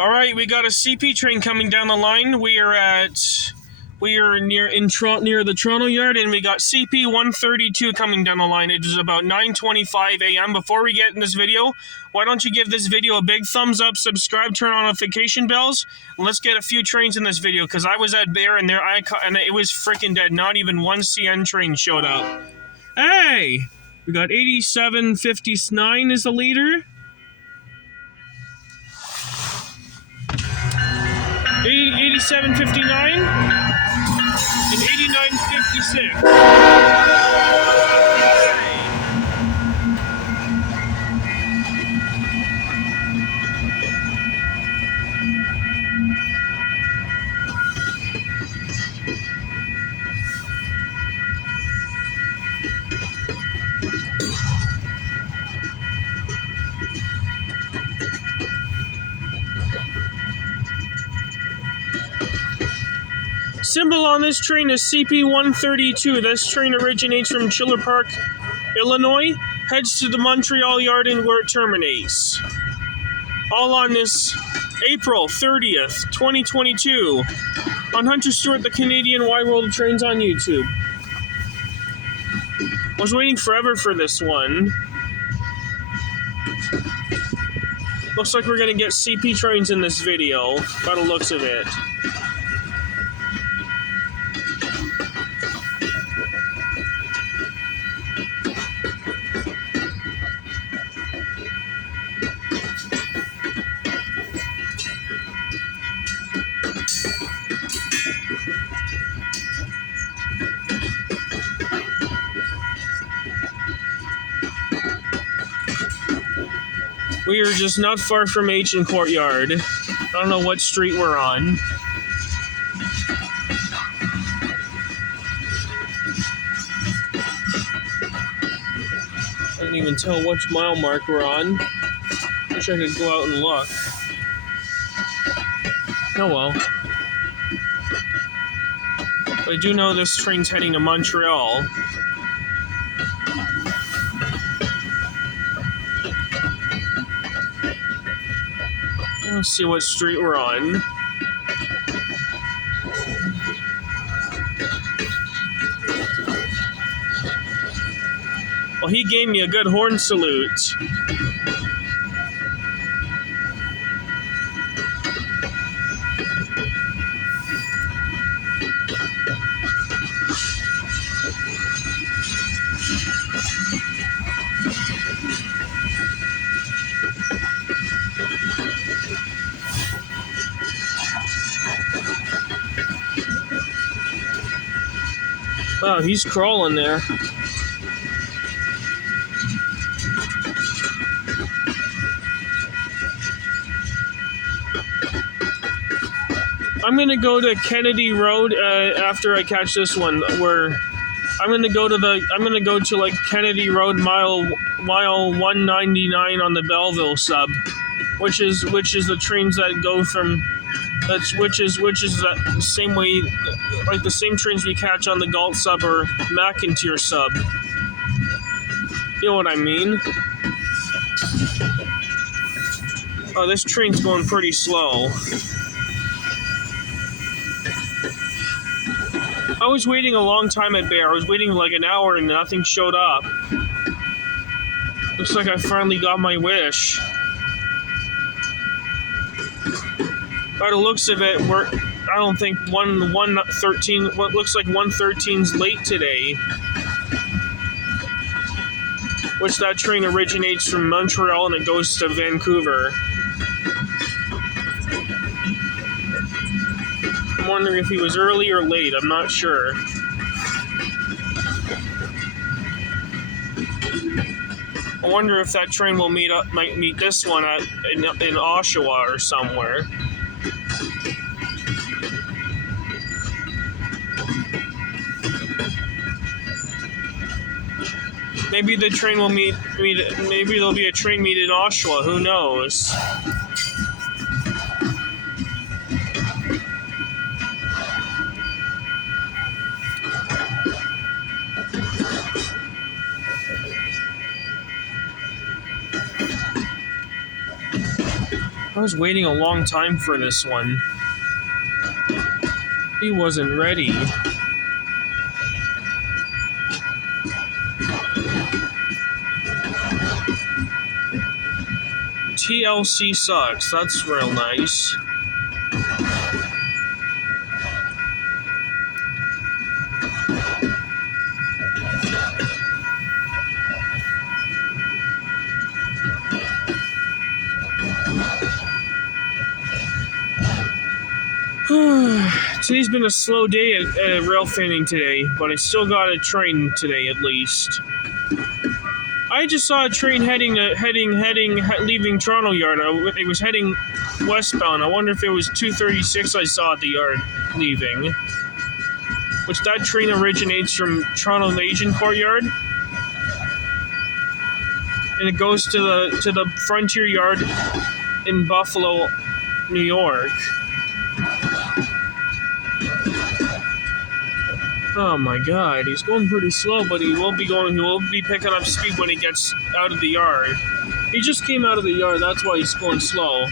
All right, we got a CP train coming down the line. We are near the Toronto yard, and we got CP 132 coming down the line. It is about 9:25 a.m. Before we get in this video, why don't you give this video a big thumbs up, subscribe, turn on notification bells, and let's get a few trains in this video, because I was at Beare, and it was freaking dead. Not even one CN train showed up. Hey! We got 8759 is the leader. 8759 and 8956. Symbol on this train is CP132. This train originates from Chiller Park, Illinois, heads to the Montreal yard and where it terminates. All on this April 30th, 2022 on Hunter Stewart, the Canadian Wide World of Trains on YouTube. I was waiting forever for this one. Looks like we're going to get CP trains in this video, by the looks of it. We are just not far from Agincourt yard. I don't know what street we're on. I didn't even tell which mile mark we're on. Wish I could go out and look. Oh well. But I do know this train's heading to Montreal. Let's see what street we're on. Well, he gave me a good horn salute. Wow, he's crawling there. I'm gonna go to Kennedy Road after I catch this one. Where I'm gonna go to like Kennedy Road mile 199 on the Bellville sub, which is the trains that go from. Which is the same way, like the same trains we catch on the Galt sub or McIntyre sub. You know what I mean? Oh, this train's going pretty slow. I was waiting a long time at Beare. I was waiting like an hour and nothing showed up. Looks like I finally got my wish. By the looks of it, I don't think 113. What looks like 113's late today. Which that train originates from Montreal and it goes to Vancouver. I'm wondering if he was early or late. I'm not sure. I wonder if that train will might meet this one in Oshawa or somewhere. Maybe the train will meet. Maybe there'll be a train meet in Oshawa. Who knows? I was waiting a long time for this one. He wasn't ready. TLC sucks. That's real nice. Today's been a slow day at Railfanning today, but I still got a train today at least. I just saw a train leaving Toronto Yard. It was heading westbound. I wonder if it was 236 I saw at the yard leaving. Which that train originates from Toronto Agincourt Yard, and it goes to the Frontier Yard in Buffalo, New York. Oh my God, he's going pretty slow, but he will be picking up speed when he gets out of the yard. He just came out of the yard, that's why he's going slow.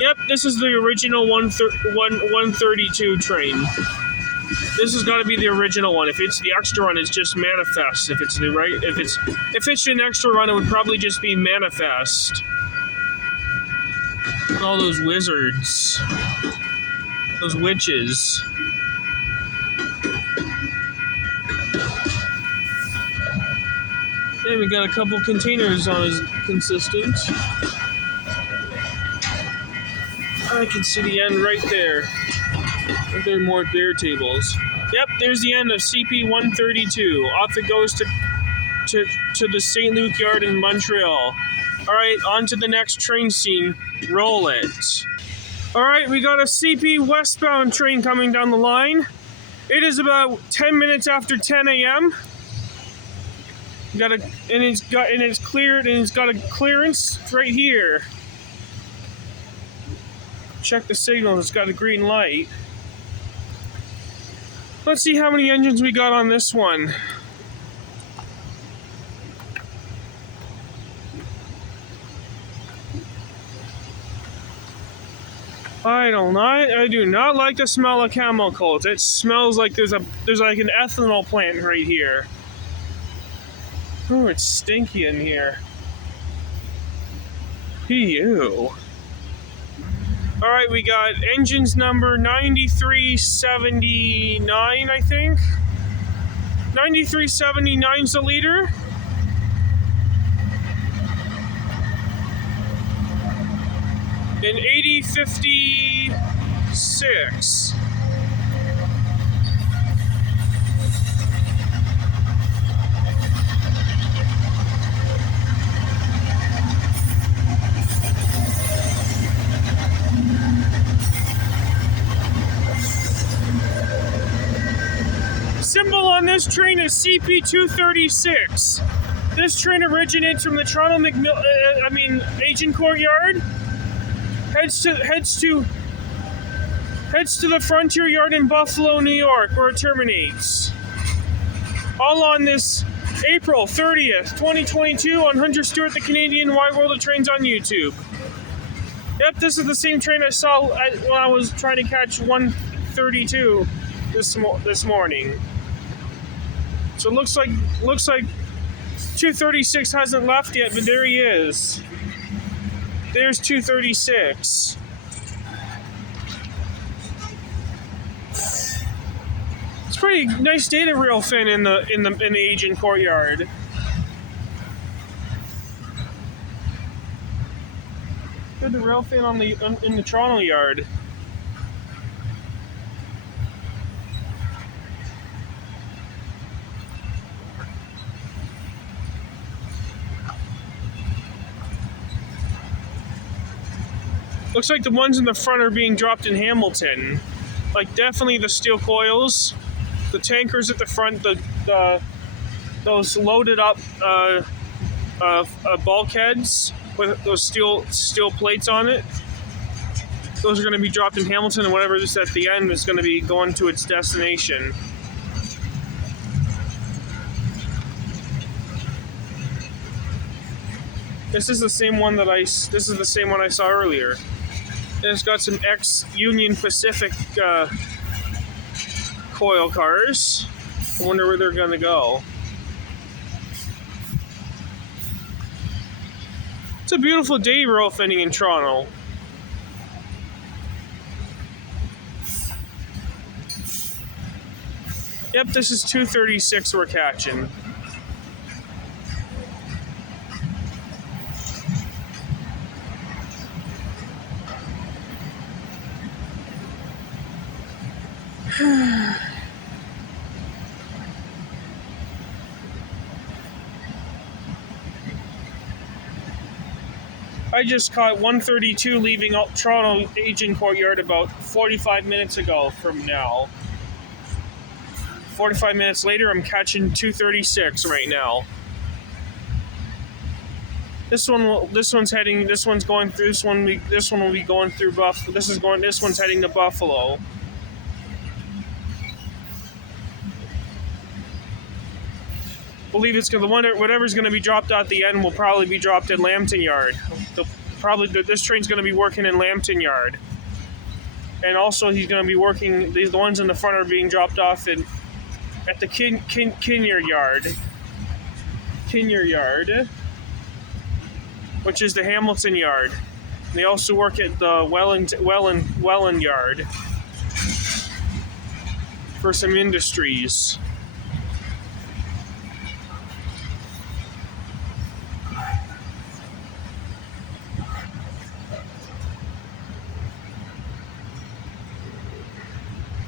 Yep, this is the original 132 train. This has got to be the original one. If it's the extra run, it's just manifest. If it's an extra run, it would probably just be manifest. All those wizards, those witches. And we got a couple containers on his consistent. I can see the end right there. Are there more Beare tables? Yep, there's the end of CP 132. Off it goes to the St. Luc Yard in Montreal. All right, on to the next train scene. Roll it. All right, we got a CP westbound train coming down the line. It is about 10 minutes after 10 a.m. It's cleared, and it's got a clearance right here. Check the signal, it's got a green light. Let's see how many engines we got on this one. I do not like the smell of chemicals. It smells like there's like an ethanol plant right here. Oh, it's stinky in here. Ew. Alright, we got engines number 9379, I think. 9379's a liter. And 8056. Symbol on this train is CP236. This train originates from the Toronto Agincourt Yard. Heads to the Frontier Yard in Buffalo, New York, where it terminates. All on this April 30th, 2022 on Hunter Stewart, the Canadian Wide World of Trains on YouTube. Yep, this is the same train I saw when I was trying to catch 132 this morning. So it looks like 236 hasn't left yet, but there he is. There's 236. It's pretty nice day to Railfan in the Agincourt Yard. Good to Railfan in the Toronto Yard. Looks like the ones in the front are being dropped in Hamilton. Like, definitely the steel coils, the tankers at the front, those loaded up bulkheads with those steel plates on it. Those are going to be dropped in Hamilton, and whatever is at the end is going to be going to its destination. This is the same one I saw earlier. And it's got some ex-Union Pacific coil cars. I wonder where they're gonna go. It's a beautiful day railfanning in Toronto. Yep, this is 236 we're catching. I just caught 132 leaving Toronto Agincourt Yard about 45 minutes ago from now. 45 minutes later, I'm catching 236 right now. This one will be going through Buffalo. This one's heading to Buffalo. Believe whatever's gonna be dropped at the end will probably be dropped at Lambton Yard. This train's gonna be working in Lambton Yard. And also he's gonna be working, the ones in the front are being dropped off at the Kinnear Yard, which is the Hamilton Yard. And they also work at the Welland Yard for some industries.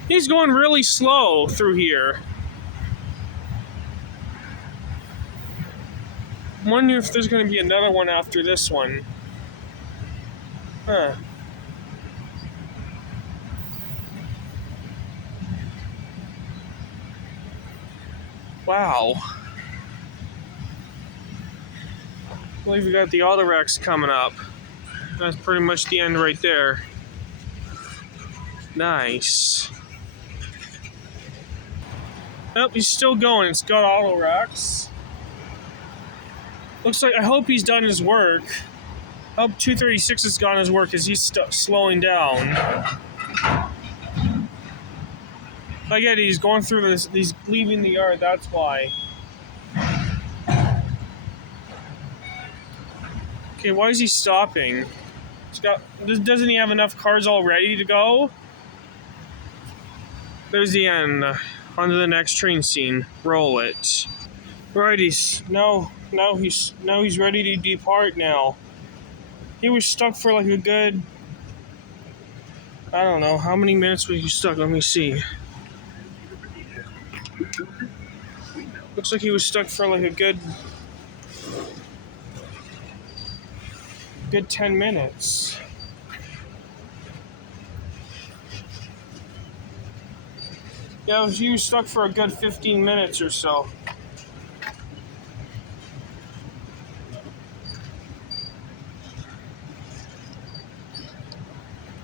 He's going really slow through here. I wonder if there's going to be another one after this one. Huh. Wow. I believe we got the Autorex coming up. That's pretty much the end right there. Nice. Oh, he's still going. It's got Autorex. Looks like, I hope he's done his work. I hope 236 has gone his work because he's slowing down. I get it, he's going through this, he's leaving the yard, that's why. Okay, why is he stopping? Doesn't he have enough cars all ready to go? There's the end. On to the next train scene. Roll it. Righties. Now he's ready to depart now. He was stuck for like a good, I don't know, how many minutes was he stuck? Let me see. Looks like he was stuck for like a good 10 minutes. Yeah, he was stuck for a good 15 minutes or so.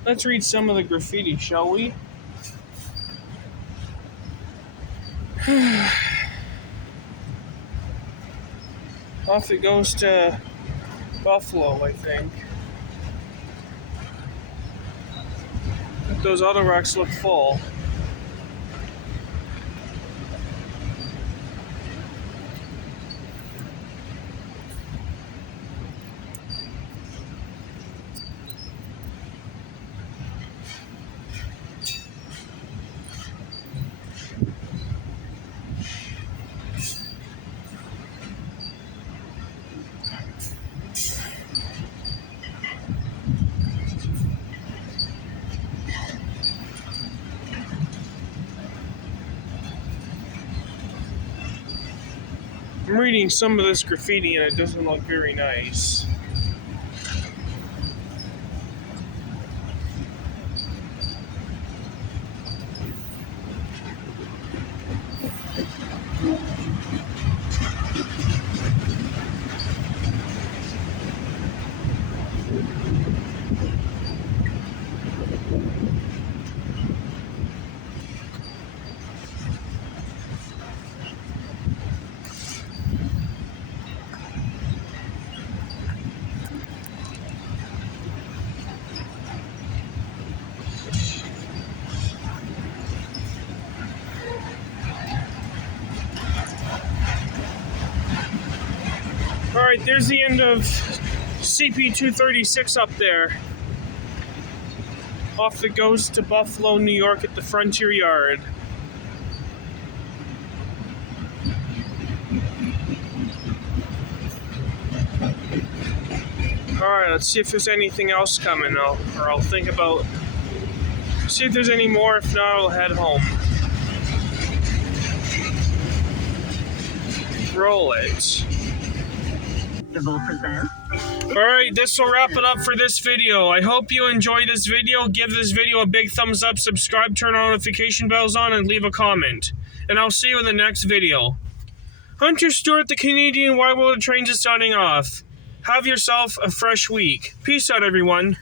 Let's read some of the graffiti, shall we? Off it goes to Buffalo, I think. Those auto racks look full. I'm reading some of this graffiti and it doesn't look very nice. Alright, there's the end of CP236 up there. Off it goes to Buffalo, New York at the Frontier Yard. Alright, let's see if there's anything else coming, I'll think about... See if there's any more, if not, I'll head home. Roll it. Alright, this will wrap it up for this video. I hope you enjoyed this video. Give this video a big thumbs up, subscribe, turn on notification bells on, and leave a comment. And I'll see you in the next video. Hunter Stewart, the Canadian Wide World of Trains, is signing off. Have yourself a fresh week. Peace out, everyone.